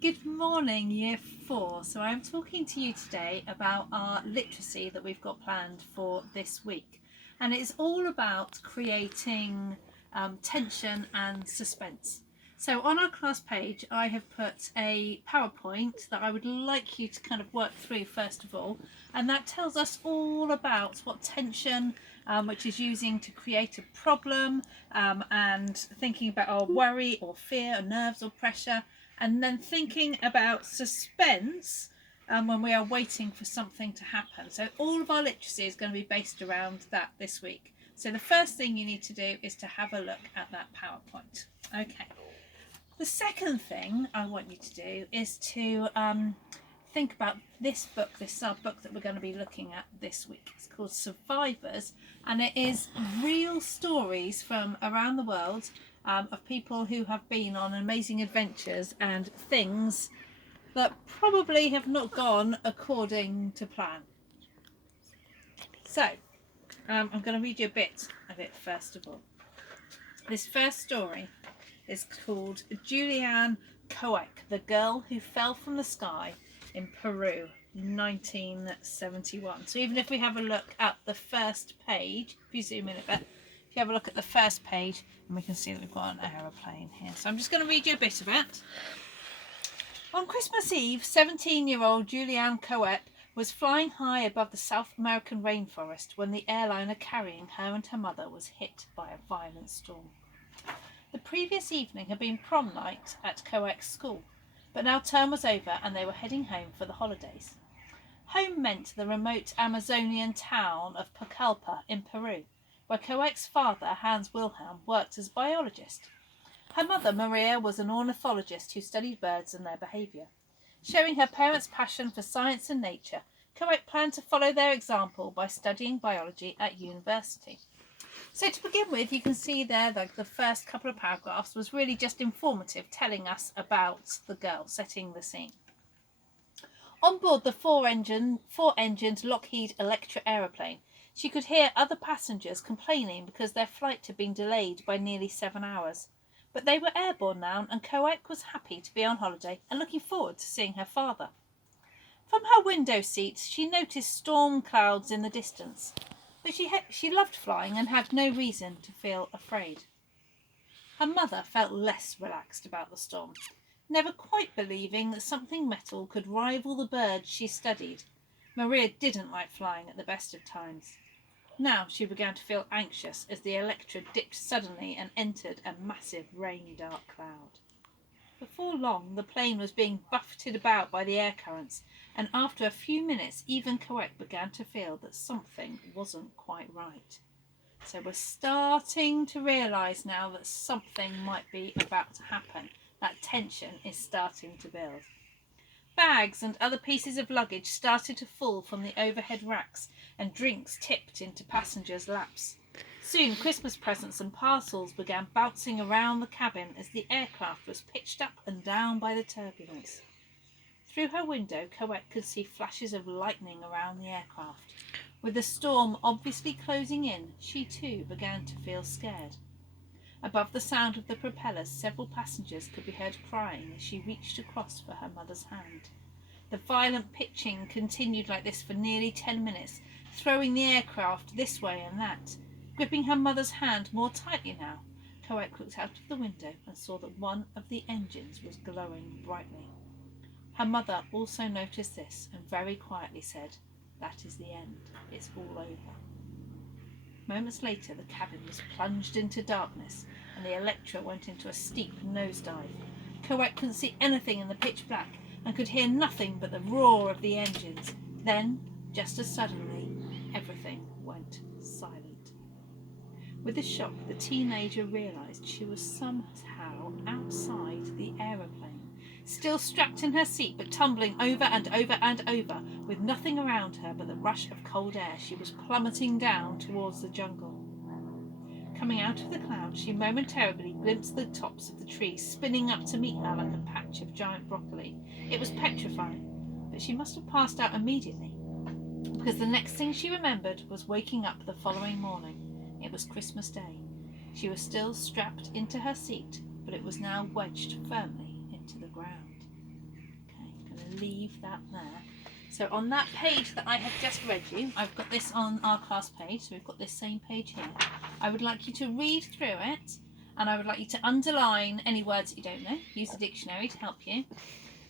Good morning, Year 4. So I'm talking to you today about our literacy that we've got planned for this week. And it's all about creating tension and suspense. So on our class page, I have put a PowerPoint that I would like you to kind of work through first of all. And that tells us all about what tension, which is using to create a problem, and thinking about our worry or fear or nerves or pressure, and then thinking about suspense when we are waiting for something to happen. So all of our literacy is going to be based around that this week. So the first thing you need to do is to have a look at that PowerPoint. Okay. The second thing I want you to do is to think about this book, this sub-book that we're going to be looking at this week. It's called Survivors, and it is real stories from around the world of people who have been on amazing adventures and things that probably have not gone according to plan. So, I'm going to read you a bit of it first of all. This first story is called Julianne Coek, the girl who fell from the sky in Peru, 1971. So even if we have a look at the first page, if you zoom in a bit, if you have a look at the first page, and we can see that we've got an aeroplane here. So I'm just going to read you a bit of it. On Christmas Eve, 17-year-old Julianne Coep was flying high above the South American rainforest when the airliner carrying her and her mother was hit by a violent storm. The previous evening had been prom night at Coex's school, but now term was over and they were heading home for the holidays. Home meant the remote Amazonian town of Pucallpa in Peru, where Coex's father, Hans Wilhelm, worked as a biologist. Her mother, Maria, was an ornithologist who studied birds and their behaviour. Showing her parents' passion for science and nature, Coex planned to follow their example by studying biology at university. So to begin with, you can see there that the first couple of paragraphs was really just informative, telling us about the girl, setting the scene. On board the four-engined Lockheed Electra aeroplane, she could hear other passengers complaining because their flight had been delayed by nearly 7 hours. But they were airborne now, and Coex was happy to be on holiday and looking forward to seeing her father. From her window seat, she noticed storm clouds in the distance. But she loved flying and had no reason to feel afraid. Her mother felt less relaxed about the storm, never quite believing that something metal could rival the birds she studied. Maria didn't like flying at the best of times. Now she began to feel anxious as the Electra dipped suddenly and entered a massive rain-dark cloud. Before long, the plane was being buffeted about by the air currents, and after a few minutes, even Coex began to feel that something wasn't quite right. So we're starting to realise now that something might be about to happen. That tension is starting to build. Bags and other pieces of luggage started to fall from the overhead racks, and drinks tipped into passengers' laps. Soon Christmas presents and parcels began bouncing around the cabin as the aircraft was pitched up and down by the turbulence. Through her window, Coex could see flashes of lightning around the aircraft. With the storm obviously closing in, she too began to feel scared. Above the sound of the propellers, several passengers could be heard crying as she reached across for her mother's hand. The violent pitching continued like this for nearly 10 minutes, throwing the aircraft this way and that. Gripping her mother's hand more tightly now, Coex looked out of the window and saw that one of the engines was glowing brightly. Her mother also noticed this and very quietly said, "That is the end. It's all over." Moments later, the cabin was plunged into darkness and the Electra went into a steep nosedive. Coex couldn't see anything in the pitch black and could hear nothing but the roar of the engines. Then, just as suddenly, everything went silent. With a shock, the teenager realised she was somehow outside the aeroplane, still strapped in her seat but tumbling over and over and over, with nothing around her but the rush of cold air. She was plummeting down towards the jungle. Coming out of the clouds, she momentarily glimpsed the tops of the trees spinning up to meet her like a patch of giant broccoli. It was petrifying, but she must have passed out immediately, because the next thing she remembered was waking up the following morning. It was Christmas Day. She was still strapped into her seat, but it was now wedged firmly into the ground. leave that there. So on that page that I have just read you, I've got this on our class page, so we've got this same page here. I would like you to read through it, and I would like you to underline any words that you don't know. Use the dictionary to help you.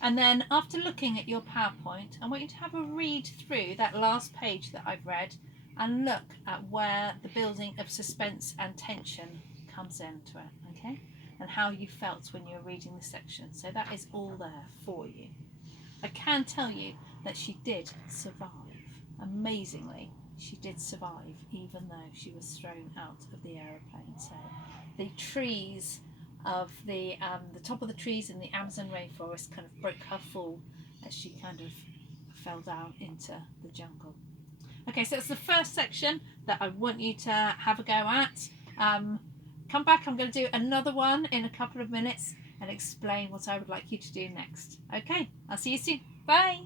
And then after looking at your PowerPoint, I want you to have a read through that last page that I've read and look at where the building of suspense and tension comes into it, okay? And how you felt when you were reading the section. So that is all there for you. I can tell you that she did survive. Amazingly, she did survive, even though she was thrown out of the aeroplane. So the trees of the top of the trees in the Amazon rainforest kind of broke her fall as she kind of fell down into the jungle. Okay, so that's the first section that I want you to have a go at. Come back, I'm going to do another one in a couple of minutes and explain what I would like you to do next. Okay, I'll see you soon. Bye.